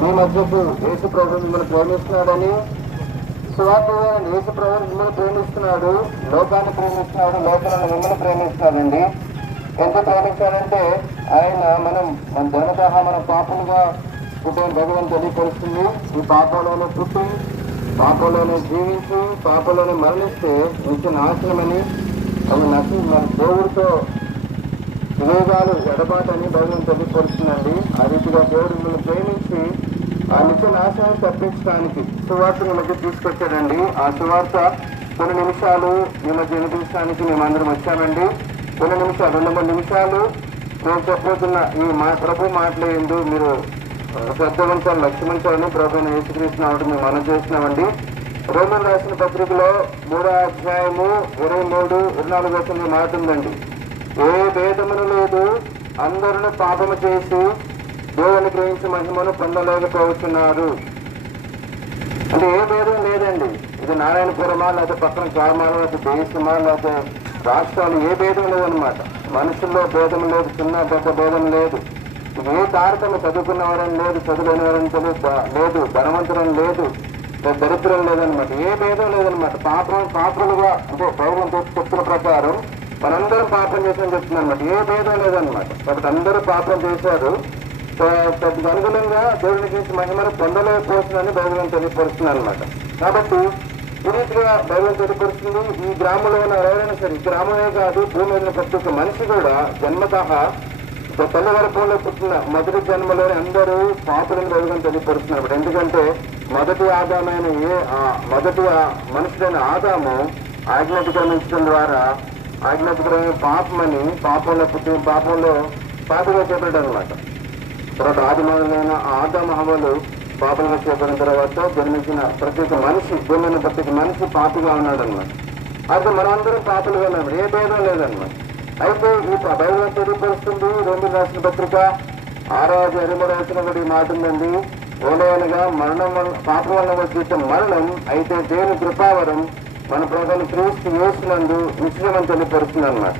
మీ మధ్యకు యేసు ప్రభు మిమ్మల్ని ప్రేమిస్తున్నాడని, సువార్త యేసు ప్రభు మిమ్మల్ని ప్రేమిస్తున్నాడు, లోకాన్ని ప్రేమిస్తున్నాడు, లోకాలను మిమ్మల్ని ప్రేమిస్తున్నాడండి. ఎంత ప్రేమించాడంటే ఆయన మన జనతహ మన పాపలుగా పుట్టిన భగవంతుని తెలియపరుస్తుంది. ఈ పాపంలోనే పుట్టి పాపంలోనే జీవించి పాపంలోనే మరణిస్తే నిత్య నాశనమని అది మన దేవుడితో వివేగాలు ఎడబాటని భగవంతుని తెలియపరుస్తుందండి. ఆ రీతిగా దేవుడు మిమ్మల్ని ప్రేమించి ఆ నిత్య నాశనాన్ని తప్పించడానికి సువార్తని మధ్య తీసుకొచ్చాడండి. ఆ సువార్త కొన్ని నిమిషాలు మీ మధ్య వినిపించడానికి మేమందరం వచ్చామండి. కొన్ని నిమిషాలు 2-3 నిమిషాలు నేను చెప్పబోతున్న ఈ ప్రభు మాట్లాడేందు మీరు శ్రద్ధ ఉంచాలి, లక్ష్యం ఉంచాలని ప్రభుని యేసుక్రీస్తునామమున మేము మనం చేస్తున్నామండి. రోమన్ రాసిన పత్రికలో 3వ అధ్యాయము 23-24 వచనంలో మాట ఉందండి. ఏ భేదమును లేదు, అందరూ పాపము చేసి దేవుని గ్రహించి మహిమను పొందలేకపోతున్నారు. అంటే ఏ భేదం లేదండి. ఇది నారాయణపురమా, లేకపోతే పక్కన గ్రామాలు, లేకపోతే దేశమా, లేకపోతే రాష్ట్రాలు, ఏ భేదం లేదనమాట. మనుషుల్లో భేదం లేదు, చిన్న పెద్ద భేదం లేదు. ఏ తారతమ్యం చదువుకున్నవారని లేదు, చదువులేనివారని లేదు, ధనవంతులని లేదు, దరిద్రం లేదనమాట. ఏ భేదం లేదనమాట. పాపలుగా అంటే బైబిల్ చెప్తున్న ప్రకారం మనందరం పాపం చేసామని చెప్తుంది అనమాట. ఏ భేదం లేదనమాట. కాబట్టి అందరూ పాపం చేశారు. తనకు అనుగుణంగా దేవుని గురించి మహిమను పొందలేకపోతుందని బైబిల్ తెలియపరుస్తుంది అనమాట. కాబట్టి ఈ రీతిగా బైబిల్ తెలియపరుస్తుంది. ఈ గ్రామంలో ఉన్న ఎవరైనా సరే, ఈ గ్రామమే కాదు, భూమి మీద ప్రతి ఒక్క మనిషి కూడా జన్మతః తల్లి గర్భంలో పుట్టిన మొదటి జన్మలోనే అందరూ పాపులను బైబిల్ తెలియపరుస్తున్నారు. ఎందుకంటే మొదటి ఆదామైన మొదటి మనుషులైన ఆదాము ఆజ్ఞాతిక్రమించడం ద్వారా ఆజ్ఞాతిక్రమైన పాపమని పాపంలో పుట్టిన పాపంలో పాపగా చెప్పాడు అనమాట. తర్వాత ఆదిమానమైన ఆదాము హవ్వలు పాపలుగా చేపడిన తర్వాత జన్మించిన ప్రతి ఒక్క మనిషి, భూమి ప్రతి ఒక్క మనిషి పాపిగా ఉన్నాడు అనమాట. అయితే మనమందరం పాపలుగా ఉన్నాడు, ఏ భేదం లేదనమాట. అయితే ఈ బైబిల్ తెలియపరుస్తుంది. రోమన్ రాసిన పత్రిక 6వ అధ్యాయం 23వ వచనం కూడా ఈ మాట ఉందండి. ఏలయనగా మరణం పాపం వల్ల వచ్చే మరణం, అయితే దేవుని కృపావరం మన ప్రభువైన క్రీస్తు యేసునందు నిశ్చయమని తెలియపరుస్తుంది అనమాట.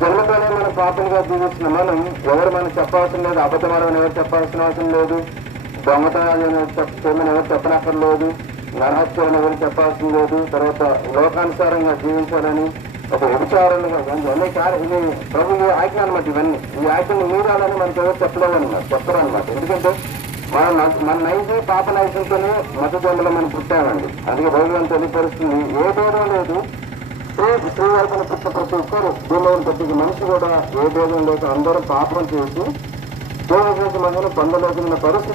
జన్మతోనే మనం పాపంగా జీవిస్తున్న మనం ఎవరు మనం చెప్పాల్సిన లేదు, అబద్ధమాడమని ఎవరు చెప్పాల్సిన అవసరం లేదు, దొంగతనాన్ని ఎవరు చెప్పనక్కర్లేదు, నరహత్యలను ఎవరు చెప్పాల్సిన లేదు, తర్వాత లోకానుసారంగా జీవించాలని ఒక వ్యభిచారంగా ఇది ప్రభు ఆజ్ఞ అనమాట. ఇవన్నీ ఈ ఆజ్ఞను మీరాలని మనకి ఎవరు చెప్పరనమాట. ఎందుకంటే మన నైజీ పాప నైజంతోనే మత జన్మలో మనం పుట్టామండి. అందుకే భగవంతుని తెలియపరుస్తుంది. ఏ భేదం లేదు. స్త్రీ వరకున పుట్టిన ప్రతి ఒక్కరు భూమిలో ప్రతి మనిషి కూడా ఏ భేదం లేక అందరూ పాపం చేసి దేవుని గురించి మనం పొందలేకున్న పరిస్థితి